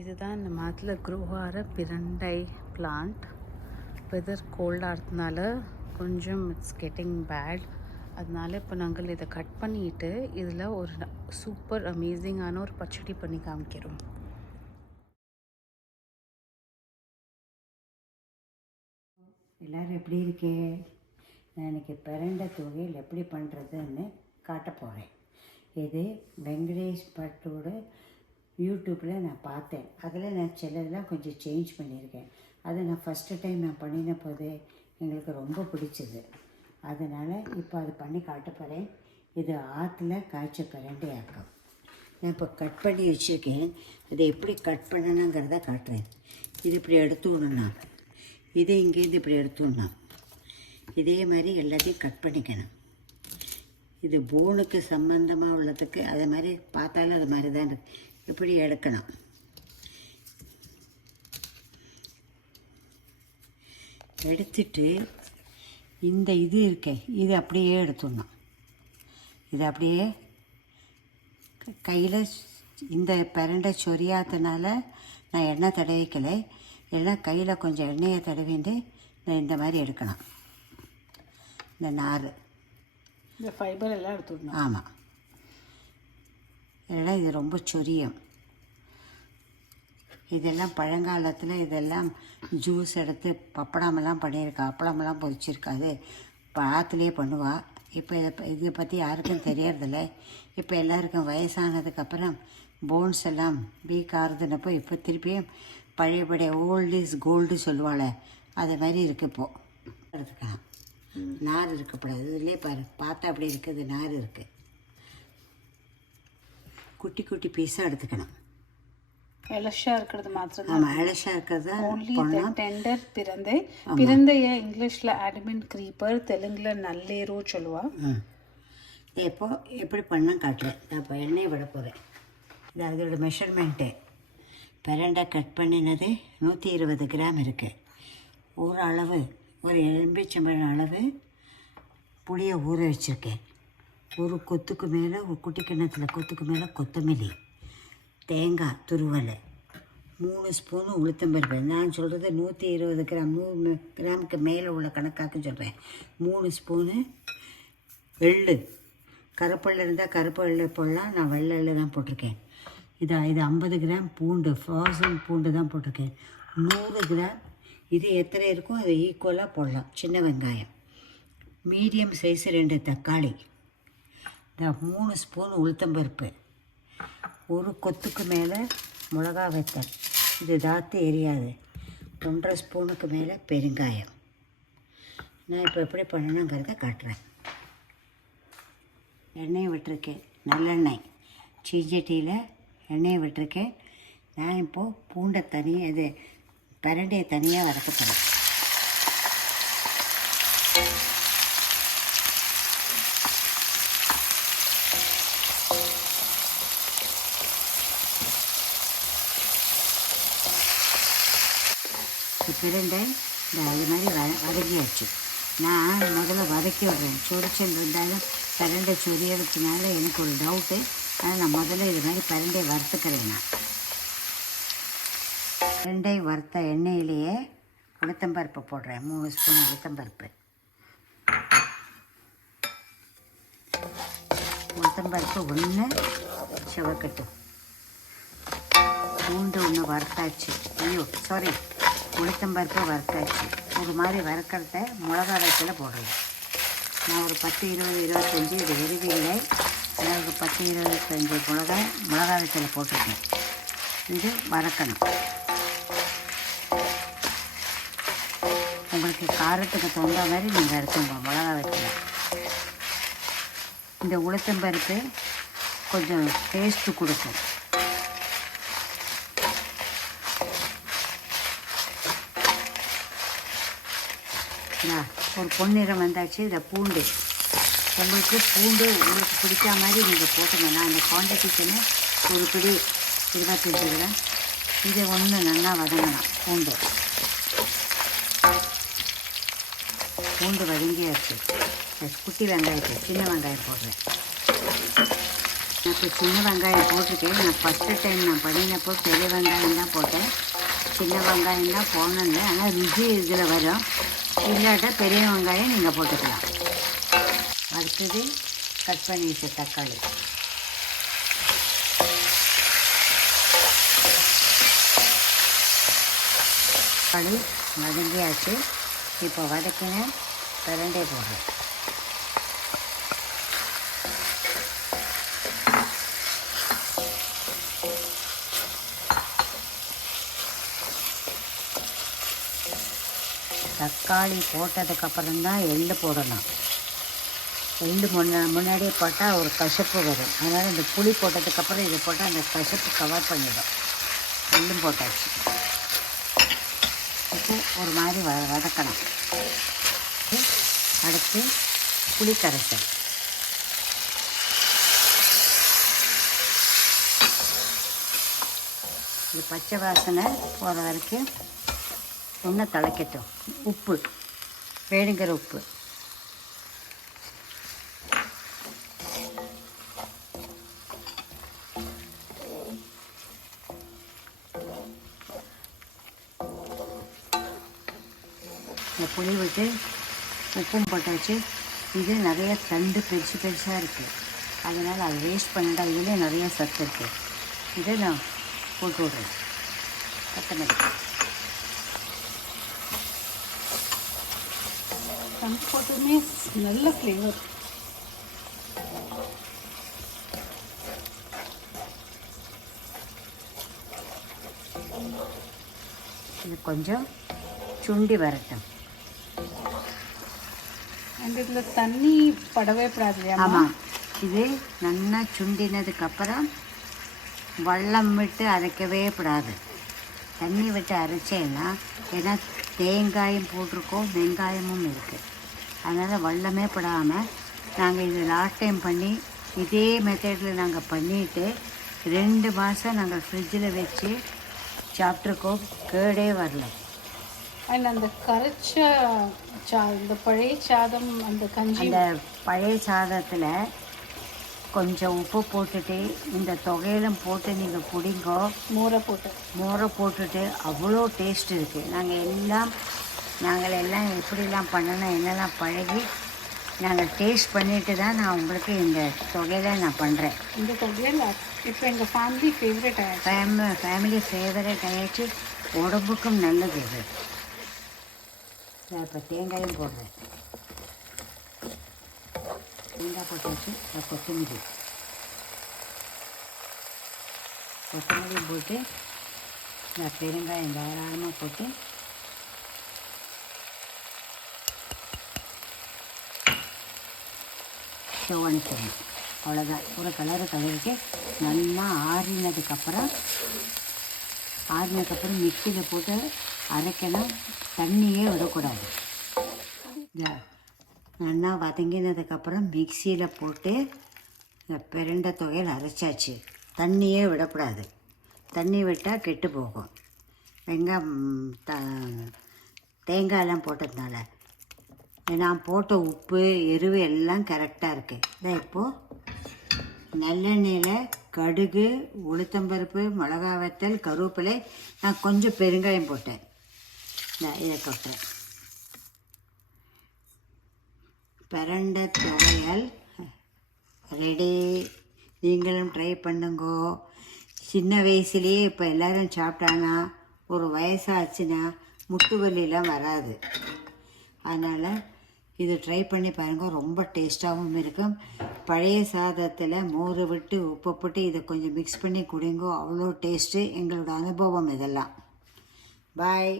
இதுதான் இந்த மரத்தில் குரோவார பிரண்டை பிளான்ட். வெதர் கோல்டாக இருந்தனால கொஞ்சம் இட்ஸ் கெட்டிங் பேட். அதனால இப்போ நாங்கள் இதை கட் பண்ணிவிட்டு இதில் ஒரு சூப்பர் அமேசிங்கான ஒரு பச்சடி பண்ணி காமிக்கிறோம். எல்லோரும் எப்படி இருக்கே? நான் இன்றைக்கி பிரண்டை துவையல் எப்படி பண்ணுறதுன்னு காட்ட போகிறேன். இது வெங்கடேஷ் பட்டோட யூடியூப்பில் நான் பார்த்தேன். அதில் நான் சிலதெல்லாம் கொஞ்சம் சேஞ்ச் பண்ணியிருக்கேன். அதை நான் ஃபஸ்ட்டு டைம் நான் பண்ணின போது எங்களுக்கு ரொம்ப பிடிச்சது. அதனால் இப்போ அது பண்ணி காட்ட போகிறேன். இது ஆற்றுல காய்ச்ச பிரண்டை ஆக்கம். நான் இப்போ கட் பண்ணி வச்சுருக்கேன். அதை எப்படி கட் பண்ணணுங்கிறத காட்டுறேன். இது இப்படி எடுத்து விடணும்னா, இதை இங்கேருந்து இப்படி எடுத்துடணும். இதே மாதிரி எல்லாத்தையும் கட் பண்ணிக்கணும். இது போனுக்கு சம்பந்தமாக உள்ளதுக்கு அதே மாதிரி பார்த்தாலும் அது மாதிரி தான் இருக்குது. இப்படி எடுக்கணும். எடுத்துட்டு இந்த இது இருக்கே, இது அப்படியே எடுத்துடணும். இது அப்படியே கையில் இந்த பிரண்டை சொரியாதனால நான் எண்ணெய் தடவிக்கலை. எல்லாம் கையில் கொஞ்சம் எண்ணெயை தடவிட்டு நான் இந்த மாதிரி எடுக்கணும். இந்த நார், இந்த ஃபைபர் எல்லாம் எடுத்துடணும். ஆமாம், இதெல்லாம் இது ரொம்ப சொரியும். இதெல்லாம் பழங்காலத்தில் இதெல்லாம் ஜூஸ் எடுத்து பப்படமெல்லாம் பண்ணியிருக்கா, அப்பளமெல்லாம் பொரிச்சிருக்காது. இப்போ ஆற்றுலேயே பண்ணுவாள். இப்போ இதை பற்றி யாருக்கும் தெரியறதில்ல. இப்போ எல்லாருக்கும் வயசானதுக்கப்புறம் போன்ஸ் எல்லாம் வீக் ஆகுதுன்னப்போ இப்போ திருப்பியும் பழையபடிய ஓல்டு இஸ் கோல்டு சொல்லுவாள். அது மாதிரி இருக்குது. இப்போது எடுத்துக்கலாம். நார் இருக்கக்கூடாது. இதுலேயே பார்த்தா அப்படி இருக்குது, நார் இருக்குது. குட்டி குட்டி பீஸாக எடுத்துக்கணும். எலஷாக இருக்கிறது மாத்திரம். ஆமாம், எலஷாக இருக்கிறது தான் டெண்டர் பிரண்டை. பிரண்டைய இங்கிலீஷில் ஆடமெண்ட் க்ரீப்பர், தெலுங்கில் நல்லேரோ சொல்லுவாள். இப்போது எப்படி பண்ணால் காட்டுறேன். நான் இப்போ எண்ணெயை விட போகிறேன். இது அதோட மெஷர்மெண்ட்டு. பிரண்டை கட் பண்ணினது 120 கிராம் இருக்குது. ஒரு அளவு, ஒரு எலும்பிச்சம்பழம் அளவு புளியை ஊற வச்சுருக்கேன். ஒரு கொத்துக்கு மேலே, ஒரு குட்டி கிண்ணத்தில் கொத்துக்கு மேலே கொத்தமல்லி, தேங்காய் துருவல், 3 ஸ்பூனு உளுத்தம்பருப்பு. நான் சொல்கிறது 120 கிராம், 100 கிராமுக்கு மேலே உள்ள கணக்காக்கு சொல்கிறேன். 3 ஸ்பூனு எள்ளு. கருப்பெள்ளு இருந்தால் கருப்பு எள்ளு போடலாம். நான் வெள்ளை எள்ளு தான் போட்டிருக்கேன். இது 50 கிராம் பூண்டு, ஃப்ரோசன் பூண்டு தான் போட்டிருக்கேன். 100 கிராம், இது எத்தனை இருக்கும் அதை ஈக்குவலாக போடலாம். சின்ன வெங்காயம், மீடியம் சைஸு 2 தக்காளி, இந்த 3 ஸ்பூன் உளுத்தம்பருப்பு, ஒரு கொத்துக்கு மேலே மிளகா வத்தல், இது தாத்து எரியாது, 1.5 ஸ்பூனுக்கு மேலே பெருங்காயம். நான் இப்போ எப்படி பண்ணணுங்கிறத காட்டுறேன். எண்ணெயை விட்டுருக்கேன், நல்லெண்ணெய். சீச்சட்டியில் எண்ணெயை விட்டுருக்கேன். நான் இப்போது பூண்டை தனியாக, இது பிரண்டையை தனியாக வதக்கப்படும். பிரண்டை இந்த அது மாதிரி வதக்கியாச்சு. நான் முதல்ல வதக்கி விடுறேன். சொரிச்சல் இருந்தாலும் பிரண்டை சொரியறதுனால எனக்கு ஒரு டவுட்டு. ஆனால் நான் முதல்ல இது மாதிரி பிரண்டையை வறுத்துக்கிறேன். நான் பிரண்டை வறுத்த எண்ணெயிலேயே உளுத்தம்பருப்பு போடுறேன். 3 ஸ்பூன் உளுத்தம்பருப்பு. உளுத்தம்பருப்பு ஒன்று சிவக்கட்டும். பூண்டு ஒன்று வறுத்தாச்சு. உளுத்தம்பருப்பு வறுத்தாச்சு. இது மாதிரி வறுக்கிறத மிளகா வத்தல் போடுறேன். நான் ஒரு 10, 20, 25 இது விருதில்லை. அதாவது ஒரு 10, 25 மிளகா வத்தல் போட்டிருக்கேன். இது வறுக்கணும். உங்களுக்கு காரத்துக்கு தகுந்த மாதிரி நீங்கள் எடுத்துங்க மிளகா வத்தல். இந்த உளுத்தம்பருப்பு கொஞ்சம் டேஸ்ட்டு கொடுக்கும். ஒரு பொன்னிறம் வந்தாச்சு. இதில் பூண்டு, உங்களுக்கு பிடிச்ச மாதிரி நீங்கள் போட்டுங்க. நான் இந்த குவான்டிட்டிக்குன்னு ஒரு பிடி 25 கிராம். இதை ஒன்று நல்லா வதங்கணும். பூண்டு வதங்கியாச்சு. குட்டி வெங்காயத்தை, சின்ன வெங்காயம் போடுறேன். இப்போ சின்ன வெங்காயம் போட்டிருக்கேன். நான் ஃபஸ்ட்டு டைம் நான் பண்ணினப்போ பெரிய வெங்காயம் தான் போட்டேன். சின்ன வெங்காயம் தான் போடணும்ல, ஆனால் ருசி இதில் வரும். இல்லாட்டா பெரிய வெங்காயம் நீங்கள் போட்டுக்கலாம். அடுத்தது கட் பண்ணி வச்ச தக்காளி. தக்காளி வதங்கியாச்சு. இப்போ வதக்கின பிரண்டை போடுறேன். தக்காளி போட்டதுக்கப்புறம் தான் எள்ளு போடணும். எள்ளு முன்னாடியே போட்டால் ஒரு கசப்பு வரும். அதனால் இந்த புளி போட்டதுக்கப்புறம் இதை போட்டால் அந்த கசப்பு கவர் பண்ணிடும். எள்ளும் போட்டாச்சு. இப்போ ஒரு மாதிரி வதக்கணும். அடுத்து புளி கரைசல். இது பச்சை வாசனை போகிற வரைக்கும் ஒன்று திளைக்கட்டும். உப்பு வேணுங்கிற உப்பு. இந்த புளி விட்டு உப்பும் போட்டாச்சு. இது நிறைய தண்டு பெருசு பெருசாக இருக்குது, அதனால் அது வேஸ்ட் பண்ணிட்டா. இதில் நிறைய சத்து இருக்குது. இதை நான் போட்டு விட்றேன். கொத்தமல்லி தண்டு போட்டுமே நல்ல ஃப்ளேவர். இது கொஞ்சம் சுண்டி வரட்டும். அண்ட் இதில் தண்ணி படவே படாது. ஆமாம், இது நல்லா சுண்டினதுக்கப்புறம் வெல்லம் விட்டு அரைக்கவே கூடாது. தண்ணி விட்டு அரைச்சேன்னா, ஏன்னா தேங்காயும் போட்டிருக்கோம், வெங்காயமும் இருக்குது. அதனால் வெல்லமே படாமல் நாங்கள் இது லாஸ்ட் டைம் பண்ணி இதே மெத்தடில் நாங்கள் பண்ணிவிட்டு 2 மாதம் நாங்கள் ஃப்ரிட்ஜில் வச்சு சாப்பிட்ருக்கோம். கேடே வரல. அண்ட் அந்த கரைச்ச இந்த பழைய சாதம், அந்த கஞ்சி, அந்த பழைய சாதத்தில் கொஞ்சம் உப்பு போட்டுட்டு இந்த தொகையிலும் போட்டு நீங்கள் குடிங்கோ. மோரை போட்டுட்டு அவ்வளோ டேஸ்ட் இருக்குது. நாங்கள் எல்லாம் எப்படிலாம் பண்ணணும், என்னெல்லாம் பழகி நாங்கள் டேஸ்ட் பண்ணிட்டு தான் நான் உங்களுக்கு இந்த தொகையில் நான் பண்ணுறேன். இந்த தொகையில் இப்போ எங்கள் ஃபேமிலி ஃபேவரட் ஆகிடுச்சு. ஃபேமிலி ஃபேவரட் ஆகிடுச்சு. உடம்புக்கும் நல்லது இது. நான் இப்போ தேங்காயும் போடுறேன். தேங்காய் போட்டாச்சு. கொத்தமல்லி போட்டு நான் பெருங்காயம் தாராளமாக போட்டு வணக்கணும். அவ்வளோதான். ஒரு கலருக்கு நல்லா ஆறினதுக்கப்புறம் மிக்சியில் போட்டு அரைக்கணும். தண்ணியே விடக்கூடாது. நல்லா வதங்கினதுக்கப்புறம் மிக்சியில் போட்டு பிரண்டை தொகையில் அரைச்சாச்சு. தண்ணியே விடக்கூடாது. தண்ணி விட்டால் கெட்டு போகும். தேங்காயெல்லாம் போட்டதுனால நான் போட்ட உப்பு எருவு எல்லாம் கரெக்டாக இருக்குது. இதான் இப்போது நல்லெண்ணெயில் கடுகு, உளுத்தம்பருப்பு, மிளகா வத்தல், கருவேப்பிலை, நான் கொஞ்சம் பெருங்காயம் போட்டேன். இதை கொட்டுறேன். பிரண்டை துவையல் ரெடி. நீங்களும் ட்ரை பண்ணுங்கோ. சின்ன வயசுலேயே இப்போ எல்லோரும் சாப்பிட்டானா, ஒரு வயசாச்சுன்னா முட்டு வலிலாம் வராது. அதனால் இது ட்ரை பண்ணி பாருங்கள். ரொம்ப டேஸ்ட்டாகவும் இருக்கும். பழைய சாதத்தில் மோர் விட்டு உப்பு போட்டு இதை கொஞ்சம் மிக்ஸ் பண்ணி குடிங்கோ. அவ்வளோ டேஸ்ட்டு. எங்களோட அனுபவம் இதெல்லாம். பாய்.